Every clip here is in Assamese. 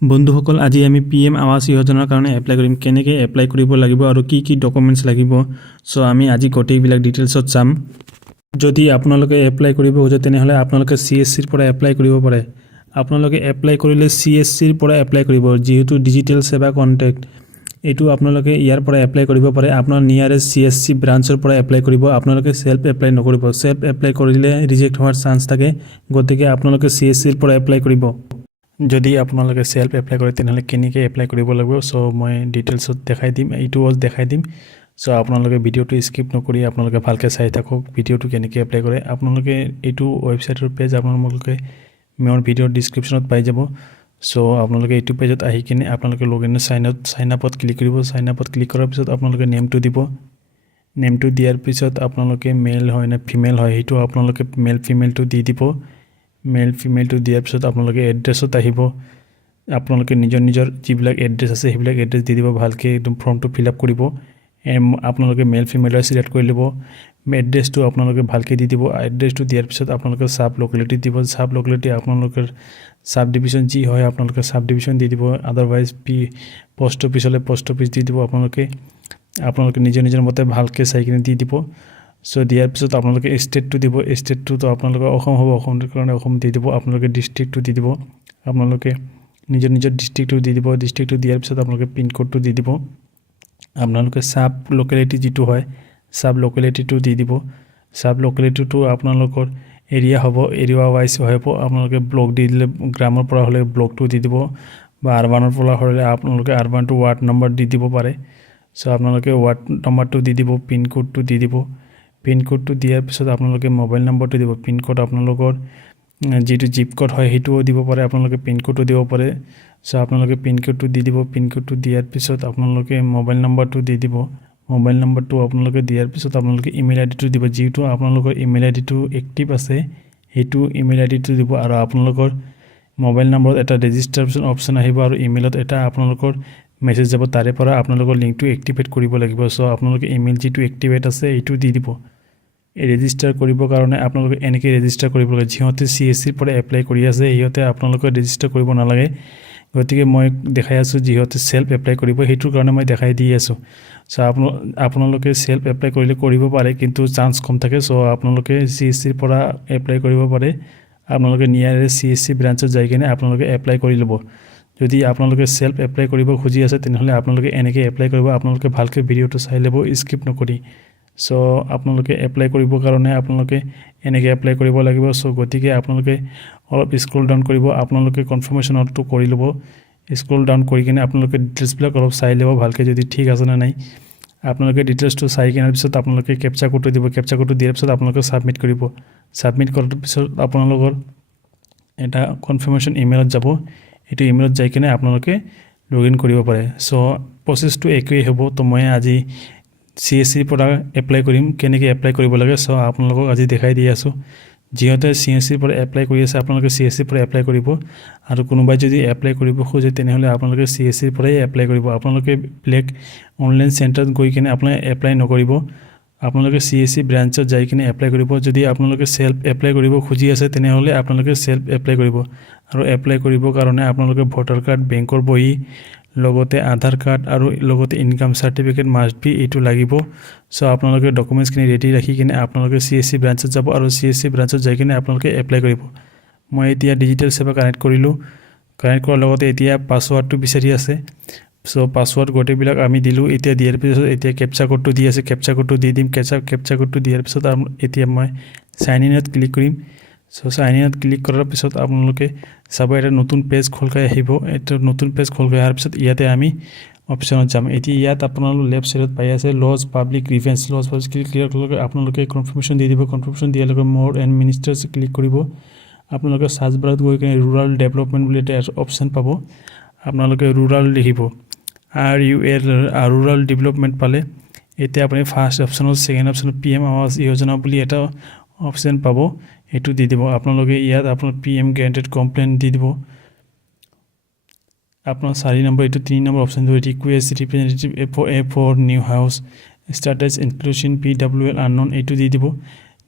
বন্ধুসকল আজি আমি PM আৱাস যোজনাৰ কাৰণে এপ্লাই কৰিম কেনেকৈ এপ্লাই কৰিব লাগিব আৰু কি কি ডকুমেন্টছ লাগিব সো আমি আজি গোটেইবিলাক ডিটেইলছত চাম যদি আপোনালোকে এপ্লাই কৰিব খোজে তেনেহলে আপোনালোকে CSC ৰ পৰা এপ্লাই কৰিব পাৰে আপোনালোকে এপ্লাই কৰিলে CSC ৰ পৰা এপ্লাই কৰিব যেহেতু ডিজিটেল সেৱা কন্টেক্ট এটো আপোনালোকে ইয়াৰ পৰা এপ্লাই কৰিব পাৰে আপোনাৰ নিয়াৰেষ্ট CSC ব্ৰাঞ্চৰ পৰা এপ্লাই কৰিব আপোনালোকে সেলফ এপ্লাই নকৰিব সেলফ এপ্লাই কৰিলে ৰিজেক্ট হোৱাৰ চান্স থাকে গতিকে আপোনালোকে CSC ৰ পৰা এপ্লাই কৰিব যদি আপোনালোকে সেলফ এপ্লাই কৰে তেনেহলে কেনেকৈ এপ্লাই কৰিব লাগিব সো মই ডিটেইলছত দেখাই দিম এইটো অল দেখাই দিম সো আপোনালোকে ভিডিওটো স্কিপ নকৰি আপোনালোকে ভালকৈ চাই থাকক ভিডিওটো কেনেকৈ এপ্লাই কৰে আপোনালোকে এইটো ওয়েবসাইটৰ পেজ আপোনালোকে মোৰ ভিডিওৰ ডেসক্ৰিপচনত পাই যাব সো আপোনালোকে এইটো পেজত আহি কিনে আপোনালোকে লগইন সাইন আপত ক্লিক কৰিব সাইন আপত ক্লিক কৰাৰ পিছত আপোনালোকে নেমটো দিব নেমটো দিয়াৰ পিছত আপোনালোকে মেল হয় না ফিমেল হয় হেতু আপোনালোকে মেল ফিমেলটো দি দিব মেল ফিমেলটো দিয়াৰ পিছত আপোনালোকে এড্ৰেছত আহিব আপোনালোকে নিজৰ যিবিলাক এড্ৰেছ আছে সেইবিলাক এড্ৰেছ দি দিব ভালকৈ একদম ফৰ্মটো ফিল আপ কৰিব আপোনালোকে মেল ফিমেলৰ সিলেক্ট কৰি ল'ব এড্ৰেছটো আপোনালোকে ভালকৈ দি দিব এড্ৰেছটো দিয়াৰ পিছত আপোনালোকে সাব লোকেলিটি দিব সাব লোকেলিটি আপোনালোকৰ সাব ডিভিজন যি হয় আপোনালোকে সাব ডিভিজন দি দিব আদাৰৱাইজ পোষ্ট অফিচলে পোষ্ট অফিচ দি দিব আপোনালোকে নিজৰ মতে ভালকৈ চাই কিনে দি দিব সো দিয়াৰ পিছত আপোনালোকে ষ্টেটটো দিব ষ্টেটটো তো আপোনালোকৰ অসম হ'ব অসমৰ কাৰণে অসম দি দিব আপোনালোকে ডিস্ট্ৰিক্টটো দি দিব আপোনালোকে নিজৰ ডিস্ট্ৰিক্টটো দি দিব ডিস্ট্ৰিক্টটো দিয়াৰ পিছত আপোনালোকে পিন কোডটো দি দিব আপোনালোকে সাব লোকেলিটি যেটো হয় সাব লোকেলিটিটো দি দিব সাব লোকেলিটিটো আপোনালোকৰ এৰিয়া হ'ব এৰিয়া ওয়াইজ হ'ব আপোনালোকে ব্লক দি দিলে গ্ৰামৰ পৰা হলে ব্লকটো দি দিব বা আৰবানৰ পৰা হলে আপোনালোকে আৰবানটো ওয়াৰ্ড নম্বৰ দি দিব পাৰে সো আপোনালোকে ওয়াৰ্ড নম্বৰটো দি দিব পিন কোডটো দি দিব পিন কোডটো দিয়াৰ পিছত আপোনালোকে মোবাইল নম্বৰটো দিব পিন কোড আপোনালোকৰ যেটো জিপ কোড হয় হেতুও দিব পাৰে আপোনালোকে পিন কোডটো দিব পাৰে সো আপোনালোকে পিন কোডটো দি দিব পিন কোডটো দিয়াৰ পিছত আপোনালোকে মোবাইল নম্বৰটো দি দিব মোবাইল নম্বৰটো আপোনালোকে দিয়াৰ পিছত আপোনালোকে ইমেইল আইডিটো দিব যেটো আপোনালোকৰ ইমেইল আইডিটো এক্টিভ আছে হেতু ইমেইল আইডিটো দিব আৰু আপোনালোকৰ মোবাইল নম্বৰত এটা ৰেজিষ্ট্ৰেচন অপচন আহিব আৰু ইমেইলত এটা আপোনালোকৰ মেছেজ যাব তাৰে পৰা আপোনালোকৰ লিংকটো এক্টিভেট কৰিব লাগিব সো আপোনালোকে ইমেইল যেটো এক্টিভেট আছে এইটো দি দিব ৰেজিষ্টাৰ কৰিবৰ কাৰণে আপোনালোকে এনেকৈ ৰেজিষ্টাৰ কৰিব লাগে যিহতে CSC ৰ পৰা এপ্লাই কৰি আছে হিহতে আপোনালোকে ৰেজিষ্টাৰ কৰিব নালাগে গতিকে মই দেখাই আছো যিহতে সেলফ এপ্লাই কৰিব হেতুৰ কাৰণে মই দেখাই দি আছো সো আপোনালোকে সেলফ এপ্লাই কৰিলে কৰিব পাৰে কিন্তু চান্স কম থাকে সো আপোনালোকে CSC ৰ পৰা এপ্লাই কৰিব পাৰে আপোনালোকে নিয়াৰেষ্ট CSC ব্ৰাঞ্চত যাই কিনে আপোনালোকে এপ্লাই কৰি ল'ব যদি আপোনালোকে সেলফ এপ্লাই কৰিব খুজি আছে তেনেহলে আপোনালোকে এনেকৈ এপ্লাই কৰিব আপোনালোকে ভালকৈ ভিডিওটো চাই ল'ব স্কিপ নকৰি সো আপোনালোকে এপ্লাই কৰিবৰ কাৰণে আপোনালোকে এনেকৈ এপ্লাই কৰিব লাগিব সো গতিকে আপোনালোকে অলপ স্ক্ৰল ডাউন কৰিব আপোনালোকে কনফাৰ্মেশনটো কৰি ল'ব স্ক্ৰল ডাউন কৰি কিনে আপোনালোকে ডিটেইলছবিলাক অলপ চাই ল'ব ভালকৈ যদি ঠিক আছে না নাই আপোনালোকে ডিটেইলছটো চাই কিনাৰ পিছত আপোনালোকে ক্যাপচা কোডটো দিব ক্যাপচা কোডটো দিয়াৰ পিছত আপোনালোকে সাবমিট কৰিব সাবমিট কৰাৰ পিছত আপোনালোকৰ এটা কনফাৰ্মেশন ইমেইলত যাব এটো ইমেইলত যাই কিনে আপোনালোকে লগইন কৰিব পাৰে সো প্ৰসেসটো একই হ'ব তো মই আজি CSC পৰা এপ্লাই কৰিম কেনেকৈ এপ্লাই কৰিব লাগে সো আপোনালোকক আজি দেখাই দি আছো যিহতে CSC পৰা এপ্লাই কৰি আছে আপোনালোকে CSC পৰা এপ্লাই কৰিব আৰু কোনোবাই যদি এপ্লাই কৰিব খোজে তেনেহলে আপোনালোকে CSC পৰাই এপ্লাই কৰিব আপোনালোকে ব্লেক অনলাইন চেণ্টাৰত গৈ কিনে আপুনি এপ্লাই নকৰিব আপোনালোকে CSC ব্ৰাঞ্চত যাই কিনে এপ্লাই কৰিব যদি আপোনালোকে সেলফ এপ্লাই কৰিব খুজি আছে তেনেহলে আপোনালোকে সেলফ এপ্লাই কৰিব আৰু এপ্লাই কৰিবৰ কাৰণে আপোনালোকে ভোটাৰ কাৰ্ড বেংকৰ বহি লগতে আধাৰ কাৰ্ড আৰু লগতে ইনকাম সাৰ্টিফিকেট মাষ্ট বি এটো লাগিব সো আপোনালোকে ডকুমেন্টছ কিনি ৰেডি ৰাখি কিনে আপোনালোকে CSC ব্ৰাঞ্চত যাব আৰু CSC ব্ৰাঞ্চত যাই কিনে আপোনালোকে এপ্লাই কৰিব মই এতিয়া ডিজিটেল সেৱা কানেক্ট কৰিলো কানেক্ট কৰাৰ লগতে এতিয়া পাসওয়াৰ্ডটো বিচাৰি আছে সো পাসওয়াৰ্ড গোটেইবিলাক আমি দিলো এতিয়া দিয়াৰ পিছত এতিয়া ক্যাপচা কোডটো দি আছে ক্যাপচা কোডটো দি দিম ক্যাপচা কোডটো দিয়াৰ পিছত এতিয়া মই সাইন ইনত ক্লিক কৰিম সো সাইন ইনত ক্লিক কৰাৰ পিছত আপোনালোকে সব এটা নতুন পেজ খোলকাই আহিব এটা নতুন পেজ খোলকাই আহাৰ পিছত ইয়াতে আমি অপচনত যাম এতিয়া ইয়াত আপোনালোক লেফট সাইডত পাই আছে lodge public grievance lodge public clear কৰলে আপোনালোকে কনফাৰ্মেশন দি দিব কনফাৰ্মেশন দিয়াৰ লগে মোৰ এণ্ড মিনিষ্টাৰ্স ক্লিক কৰিব আপোনালোকে সাৰ্চ বাৰত গৈ কিনে ৰুৰাল ডেভেলপমেন্ট বুলি এটা অপচন পাব আপোনালোকে ৰুৰাল লিখিব RUL ৰুৰাল ডেভেলপমেন্ট পালে এতিয়া আপুনি first অপচনত second অপচনত PM Awas Yojana বুলি এটা অপচন পাব এটো দি দিব আপোনালোকে ইয়াত আপোনাৰ PM গ্ৰান্টেড কমপ্লেইন দি দিব আপোনাৰ 4 নম্বৰ এটো 3 নম্বৰ অপচন দিব request representative for new house status inclusion PWL unknown এটো দি দিব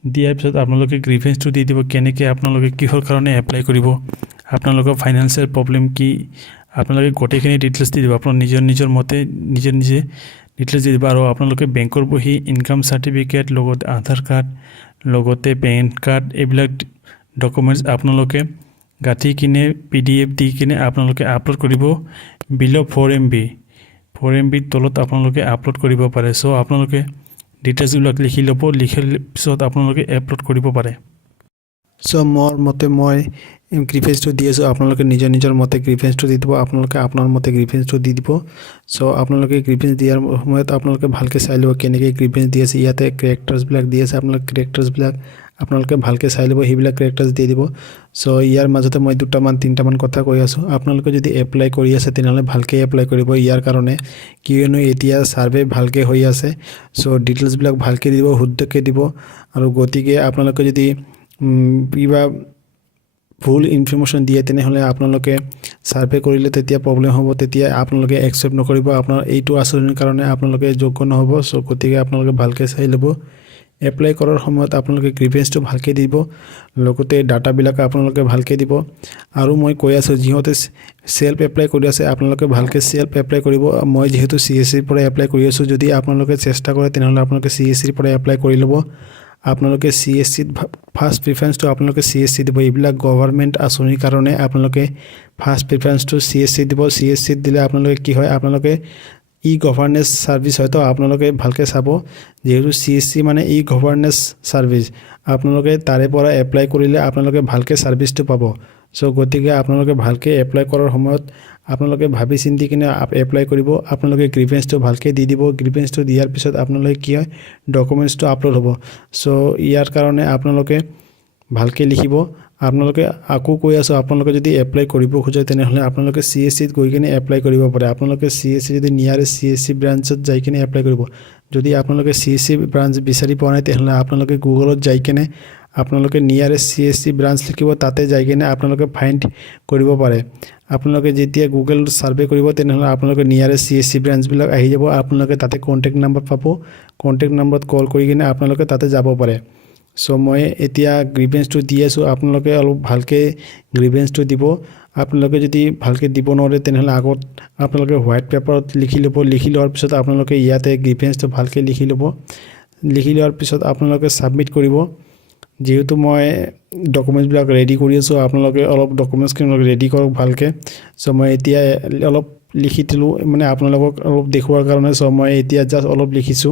দিয়াৰ পিছত আপোনালোকে গ্ৰিভেন্সটো দি দিব কেনেকৈ আপোনালোকে কিহৰ কাৰণে এপ্লাই কৰিব আপোনালোকৰ ফাইনান্সিয়েল প্ৰবলেম কি আপোনালোকে গোটেইখিনি ডিটেইলছ দি দিব আপোনাৰ নিজৰ মতে নিজে ডিটেইলছ দি দিব আৰু আপোনালোকে বেংকৰ বহি ইনকাম চাৰ্টিফিকেট লগতে আধাৰ কাৰ্ড লগতে পেন কাৰ্ড এইবিলাক ডকুমেণ্টছ আপোনালোকে গাঁঠি কিনে PDF দি কিনে আপোনালোকে আপলোড কৰিব বিলো 4 MB তলত আপোনালোকে আপলোড কৰিব পাৰে চ' আপোনালোকে ডিটেইলছবিলাক লিখি ল'ব লিখাৰ পিছত আপোনালোকে আপলোড কৰিব পাৰে চ' মোৰ মতে মই গ্ৰিফেন্সটো দি আছোঁ আপোনালোকে নিজৰ মতে গ্ৰিফেন্সটো দি দিব আপোনালোকে আপোনাৰ মতে গ্ৰিফেন্সটো দি দিব চ' আপোনালোকে গ্ৰিফেন্স দিয়াৰ সময়ত আপোনালোকে ভালকৈ চাই ল'ব কেনেকৈ গ্ৰিফেন্স দি আছে ইয়াতে কেৰেক্টাৰ্ছবিলাক দি আছে আপোনালোকে কেৰেক্টাৰ্ছবিলাক আপোনালোকে ভালকৈ চাই ল'ব সেইবিলাক কেৰেক্টাৰ্ছ দি দিব চ' ইয়াৰ মাজতে মই তিনিটামান কথা কৈ আছোঁ আপোনালোকে যদি এপ্লাই কৰি আছে তেনেহ'লে ভালকৈ এপ্লাই কৰিব ইয়াৰ কাৰণে কিয়নো এতিয়া ছাৰ্ভে ভালকৈ হৈ আছে চ' ডিটেইলছবিলাক ভালকৈ দিব শুদ্ধকৈ দিব আৰু গতিকে আপোনালোকে যদি কিবা ভুল ইনফৰমেশ্যন দিয়ে তেনেহ'লে আপোনালোকে ছাৰ্ভে কৰিলে তেতিয়া প্ৰব্লেম হ'ব তেতিয়া আপোনালোকে একচেপ্ট নকৰিব আপোনাৰ এইটো আঁচনিৰ কাৰণে আপোনালোকে যোগ্য নহ'ব চ' গতিকে আপোনালোকে ভালকৈ চাই ল'ব এপ্লাই কৰাৰ সময়ত আপোনালোকে গ্ৰিভেন্সটো ভালকৈ দিব লগতে ডাটাবিলাক আপোনালোকে ভালকৈ দিব আৰু মই কৈ আছোঁ যিহঁতে সেল্ফ এপ্লাই কৰি আছে আপোনালোকে ভালকৈ সেল্ফ এপ্লাই কৰিব মই যিহেতু CSCৰ পৰা এপ্লাই কৰি আছোঁ যদি আপোনালোকে চেষ্টা কৰে তেনেহ'লে আপোনালোকে CSCৰ পৰা এপ্লাই কৰি ল'ব আপোনালোকে CSCত ফাৰ্ষ্ট প্ৰিফাৰেন্সটো আপোনালোকে CSC দিব এইবিলাক গভৰ্ণমেণ্ট আঁচনিৰ কাৰণে আপোনালোকে ফাৰ্ষ্ট প্ৰিফাৰেন্সটো CSC দিব CSCত দিলে আপোনালোকে কি হয় আপোনালোকে গভৰ্নেন্স সাৰ্ভিস হয়তো আপোনালোকে ভালকৈ চাব যেহেতু CSC মানে গভৰ্নেন্স সাৰ্ভিস আপোনালোকে তাৰে পৰা এপ্লাই কৰিলে আপোনালোকে ভালকৈ সাৰ্ভিসটো পাব সো গতিকে আপোনালোকে ভালকৈ এপ্লাই কৰাৰ সময়ত আপোনালোকে ভাবি চিন্তি কিনে এপ্লাই কৰিব আপোনালোকে গ্ৰিভেন্সটো ভালকৈ দি দিব গ্ৰিভেন্সটো দিয়াৰ পিছত আপোনালোকে কি হয় ডকুমেন্টছটো আপলোড হ'ব সো ইয়াৰ কাৰণে আপোনালোকে ভালকৈ লিখিব আপোনালোকে আকৌ কৈ আছো আপোনালোকে যদি এপ্লাই কৰিব খোজে তেনেহলে আপোনালোকে CSCত গৈ কিনে এপ্লাই কৰিব পাৰে আপোনালোকে CSC যদি নিয়াৰেষ্ট CSC ব্ৰাঞ্চত যাই কিনে এপ্লাই কৰিব যদি আপোনালোকে CSC ব্ৰাঞ্চ বিচাৰি পোৱা নাই তেনেহলে আপোনালোকে গুগলত যাই কিনে আপোনালোকে নিয়াৰেষ্ট CSC ব্ৰাঞ্চ লিখিব তাতে যাই কিনে আপোনালোকে ফাইন্ড কৰিব পাৰে আপোনালোকে যেতিয়া গুগল সাৰ্ভে কৰিব তেনেহলে আপোনালোকে নিয়াৰেষ্ট CSC ব্ৰাঞ্চ বিলাক আহি যাব আপোনালোকে তাতে কন্টাক্ট নম্বৰ পাব কন্টাক্ট নম্বৰত কল কৰি কিনে আপোনালোকে তাতে যাব পাৰে সো মই এতিয়া গ্ৰিভেন্সটো দি আছো আপোনালোকে অলপ ভালকৈ গ্ৰিভেন্সটো দিব আপোনালোকে যদি ভালকৈ দিব নোৱাৰে তেনেহলে আগত আপোনালোকে হোৱাইট পেপাৰত লিখি ল'ব লিখি লোৱাৰ পিছত আপোনালোকে ইয়াতে গ্ৰিভেন্সটো ভালকৈ লিখি ল'ব লিখি লোৱাৰ পিছত আপোনালোকে সাবমিট কৰিব যেহেতু মই ডকুমেন্টবিলাক ৰেডি কৰি আছো আপোনালোকে অলপ ডকুমেন্টছখিনি ৰেডি কৰক ভালকৈ সো মই এতিয়া অলপ লিখি দিলো মানে আপোনালোকক অলপ দেখুৱাৰ কাৰণে সো মই এতিয়া জাস্ট অলপ লিখিছো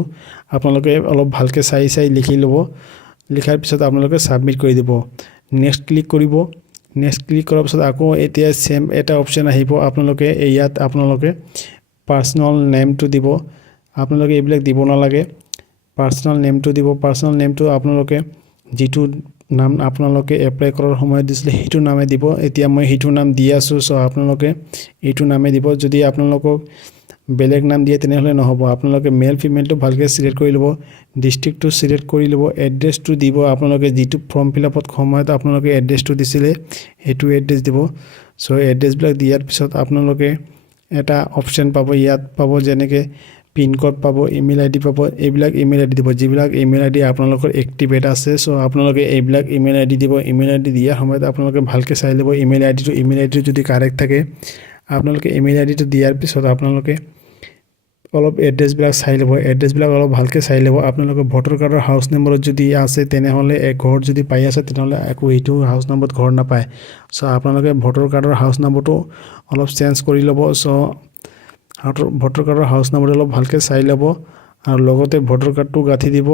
আপোনালোকে অলপ ভালকৈ চাই লিখি ল'ব লিখাৰ পিছত আপোনালোকে সাবমিট কৰি দিব নেক্সট ক্লিক কৰিব নেক্সট ক্লিক কৰাৰ পিছত আকৌ এতিয়া সেম এটা অপচন আহিব আপোনালোকে ইয়াত আপোনালোকে পাৰ্সোনাল নেমটো দিব আপোনালোকে এইবিলাক দিব নালাগে পাৰ্সোনাল নেমটো দিব পাৰ্সোনাল নেমটো আপোনালোকে যেটো নাম আপোনালোকে এপ্লাই কৰাৰ সময়ত দিছিলে হেতু নামে দিব এতিয়া মই হেতু নাম দি আছো সো আপোনালোকে এইটো নামে দিব যদি আপোনালোকক বেলেগ নাম দিয়ে তেনেহলে নহব আপোনালোকে মেল ফিমেলটো ভালকৈ সিলেক্ট কৰি ল'ব ডিস্ট্ৰিক্টটো সিলেক্ট কৰি ল'ব এড্ৰেছটো দিব আপোনালোকে যেটো ফৰ্ম ফিলআপত সময়ত আপোনালোকে এড্ৰেছটো দিছিলে হেতু এড্ৰেছ দিব সো এড্ৰেছবিলাক দিয়াৰ পিছত আপোনালোকে এটা অপচন পাব ইয়াত পাব যেনেকৈ পিন কোড পাব ইমেইল আইডি পাব এইবিলাক ইমেইল আইডি দিব যিবিলাক ইমেইল আইডি আপোনালোকৰ এক্টিভেট আছে সো আপোনালোকে এইবিলাক ইমেইল আইডি দিব ইমেইল আইডি দিয়াৰ সময়ত আপোনালোকে ভালকৈ চাই ল'ব ইমেইল আইডিটো যদি কাৰেক্ট থাকে আপোনালোকে ইমেইল আইডিটো দিয়াৰ পিছত আপোনালোকে অলপ এড্ৰেছবিলাক চাই ল'ব এড্ৰেছবিলাক অলপ ভালকৈ চাই ল'ব আপোনালোকৰ ভোটাৰ কাৰ্ডৰ হাউচ নম্বৰত যদি আছে তেনেহলে এক ঘৰ যদি পাই আছে তেনেহলে আকৌ এইটো হাউচ নম্বৰত ঘৰ নাপায় সো আপোনালোকে ভোটাৰ কাৰ্ডৰ হাউচ নম্বৰটো অলপ চেঞ্জ কৰি ল'ব সো ভোটাৰ কাৰ্ডৰ হাউচ নম্বৰ অলপ ভালকৈ চাই ল'ব আৰু লগতে ভোটাৰ কাৰ্ডটো গাঁঠি দিব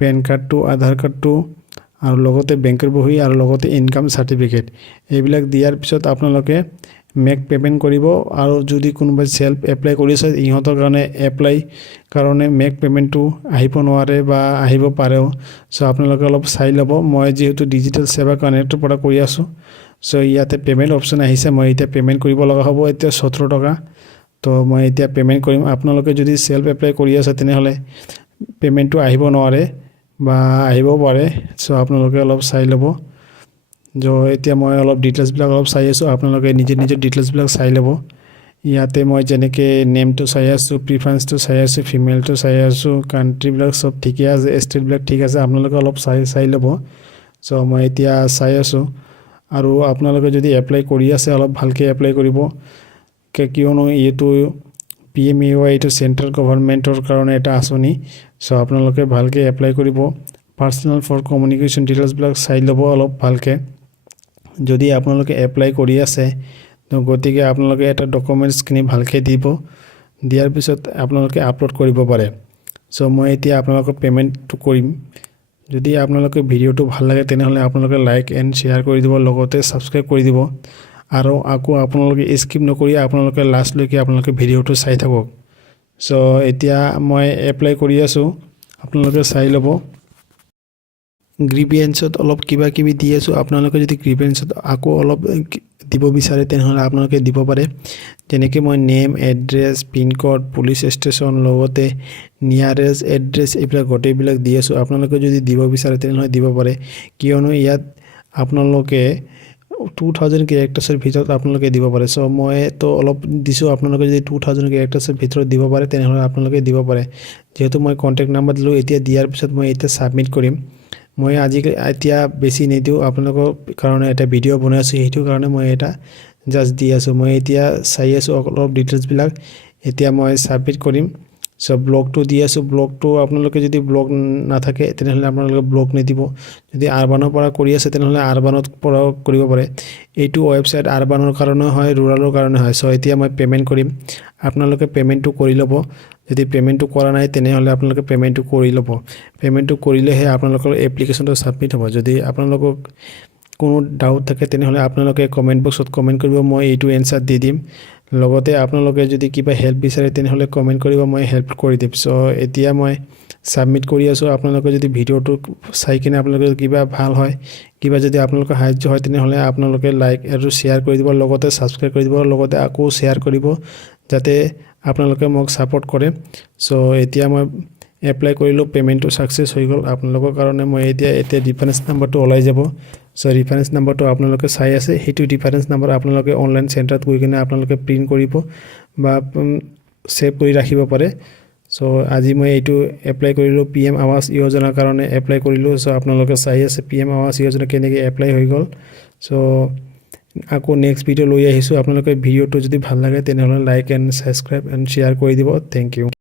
পেন কাৰ্ডটো আধাৰ কাৰ্ডটো আৰু লগতে বেংকৰ বহি আৰু লগতে ইনকাম সাৰ্টিফিকেট এইবিলাক দিয়াৰ পিছত আপোনালোকে মেক পেমেন্ট কৰিব আৰু যদি কোনোবাই সেল্ফ এপ্লাই কৰিছে ইহঁতৰ কাৰণে এপ্লাই কাৰণে মেক পেমেন্টটো আহিব নোৱাৰে বা আহিব পাৰেও সো আপোনালোকে অলপ চাই ল'ব মই যেহেতু ডিজিটেল সেৱা কানেক্টৰ পৰা কৰি আছো সো ইয়াতে পেমেন্ট অপচন আহিছে মই এতিয়া পেমেন্ট কৰিব লগা হ'ব এতিয়া 17 টকা তো মই এতিয়া পেমেন্ট কৰিম আপোনালোকে যদি সেল্ফ এপ্লাই কৰি আছে তেনেহলে পেমেন্টটো আহিব নোৱাৰে বা আহিব পাৰে সো আপোনালোকে অলপ চাই ল'ব जो এতিয়া মই অলপ ডিটেইলছবিলাক অলপ চাই আছো আপোনালোকে নিজে ডিটেইলছবিলাক চাই ল'ব ইয়াতে মই যেনেকৈ নেমটো চাই আছো প্ৰিফাৰেন্সটো চাই আছো ফিমেলটো চাই আছো কান্ট্ৰিবিলাক সব ঠিকে আছে ষ্টেটবিলাক ঠিক আছে আপোনালোকে অলপ চাই ল'ব সো মই এতিয়া চাই আছো আৰু আপোনালোকে যদি এপ্লাই কৰি আছে অলপ ভালকৈ এপ্লাই কৰিব কিয়নো এইটো PMAY এইটো চেণ্ট্ৰেল গভৰ্ণমেণ্টৰ কাৰণে এটা আঁচনি। চ' আপোনালোকে ভালকৈ এপ্লাই কৰিব। পাৰ্চনেল ফৰ কমিউনিকেশ্যন ডিটেইলছবিলাক চাই ল'ব অলপ ভালকৈ। যদি আপোনালোকে এপ্লাই কৰি আছে তো গতিকে আপোনালোকে এটা ডকুমেণ্টছখিনি ভালকৈ দিব। দিয়াৰ পিছত আপোনালোকে আপলোড কৰিব পাৰে। চ' মই এতিয়া আপোনালোকক পে'মেণ্টটো কৰিম। যদি আপোনালোকে ভিডিঅ'টো ভাল লাগে তেনেহ'লে আপোনালোকে লাইক এণ্ড শ্বেয়াৰ কৰি দিব, লগতে ছাবস্ক্ৰাইব কৰি দিব। আৰু আকৌ আপোনালোকে স্কিপ নকৰি আপোনালোকে লাষ্টলৈকে আপোনালোকে ভিডিঅ'টো চাই থাকক। চ' এতিয়া মই এপ্লাই কৰি আছোঁ, আপোনালোকে চাই ল'ব। গ্ৰিভিয়েঞ্চত অলপ কিবা কিবি দি আছোঁ। আপোনালোকে যদি গ্ৰিভিয়েঞ্চত আকৌ অলপ দিব বিচাৰে তেনেহ'লে আপোনালোকে দিব পাৰে। যেনেকৈ মই name, address, pincode, police station, লগতে নিয়াৰেষ্ট এড্ৰেছ এইবিলাক গোটেইবিলাক দি আছোঁ। আপোনালোকে যদি দিব বিচাৰে তেনেহ'লে দিব পাৰে, কিয়নো ইয়াত আপোনালোকে 2000 কেৰেক্টাৰ্ছৰ ভিতৰত আপোনালোকে দিব পাৰে। চ' মইতো অলপ দিছোঁ, আপোনালোকে যদি 2000 কেৰেক্টাৰ্ছৰ ভিতৰত দিব পাৰে তেনেহ'লে আপোনালোকে দিব পাৰে। যিহেতু মই কণ্টেক্ট নাম্বাৰ দিলোঁ, এতিয়া দিয়াৰ পিছত মই এতিয়া ছাবমিট কৰিম। মই এতিয়া বেছি নিদিওঁ, আপোনালোকৰ কাৰণে এটা ভিডিঅ' বনাই আছোঁ, সেইটো কাৰণে মই এটা জাষ্ট দি আছোঁ। মই এতিয়া চাই আছোঁ অলপ ডিটেইলছবিলাক। এতিয়া মই ছাবমিট কৰিম। চ' ব্লগটো দি আছোঁ। ব্লগটো আপোনালোকে যদি ব্লগ নাথাকে তেনেহ'লে আপোনালোকে ব্লগ নিদিব। যদি আৰবানৰ পৰা কৰি আছে তেনেহ'লে আৰবানত পৰাও কৰিব পাৰে। এইটো ৱেবছাইট আৰবানৰ কাৰণে হয়, ৰুৰালৰ কাৰণে হয়। চ' এতিয়া মই পে'মেণ্ট কৰিম। আপোনালোকে পে'মেণ্টটো কৰি ল'ব। যদি পে'মেণ্টটো কৰা নাই তেনেহ'লে আপোনালোকে পে'মেণ্টটো কৰি ল'ব। পে'মেণ্টটো কৰিলেহে আপোনালোকৰ এপ্লিকেশ্যনটো ছাবমিট হ'ব। যদি আপোনালোকক কোনো ডাউট থাকে তেনেহ'লে আপোনালোকে কমেণ্ট বক্সত কমেণ্ট কৰিব, মই এইটো এনচাৰ দি দিম। লগতে আপোনালোকে যদি কিবা হেল্প বিচাৰে তেনেহ'লে কমেণ্ট কৰিব, মই হেল্প কৰি দিম। চ' এতিয়া মই ছাবমিট কৰি আছোঁ। আপোনালোকে যদি ভিডিঅ'টো চাই কিনে আপোনালোকে কিবা ভাল হয়, কিবা যদি আপোনালোকৰ সাহাৰ্য হয় তেনেহ'লে আপোনালোকে লাইক আৰু শ্বেয়াৰ কৰি দিব, লগতে ছাবস্ক্ৰাইব কৰি দিব, লগতে আকৌ শ্বেয়াৰ কৰিব যাতে আপোনালোকে মোক ছাপোৰ্ট কৰে। চ' এতিয়া মই এপ্লাই কৰিলোঁ, পে'মেণ্টটো ছাকচেছ হৈ গ'ল আপোনালোকৰ কাৰণে। মই এতিয়া ৰিফাৰেঞ্চ নাম্বাৰটো ওলাই যাব। চ' ৰিফাৰেঞ্চ নাম্বাৰটো আপোনালোকে চাই আছে, সেইটো ৰিফাৰেঞ্চ নাম্বাৰ আপোনালোকে অনলাইন চেণ্টাৰত গৈ কিনে আপোনালোকে প্ৰিণ্ট কৰিব বা ছেভ কৰি ৰাখিব পাৰে। চ' আজি মই এইটো এপ্লাই কৰিলোঁ, PM আৱাস যোজনাৰ কাৰণে এপ্লাই কৰিলোঁ। চ' আপোনালোকে চাই আছে PM আৱাস যোজনা কেনেকৈ এপ্লাই হৈ গ'ল। চ' আকৌ নেক্সট ভিডিঅ' লৈ আহিছোঁ। আপোনালোকে ভিডিঅ'টো যদি ভাল লাগে তেনেহ'লে like and subscribe and share কৰি দিব। Thank U.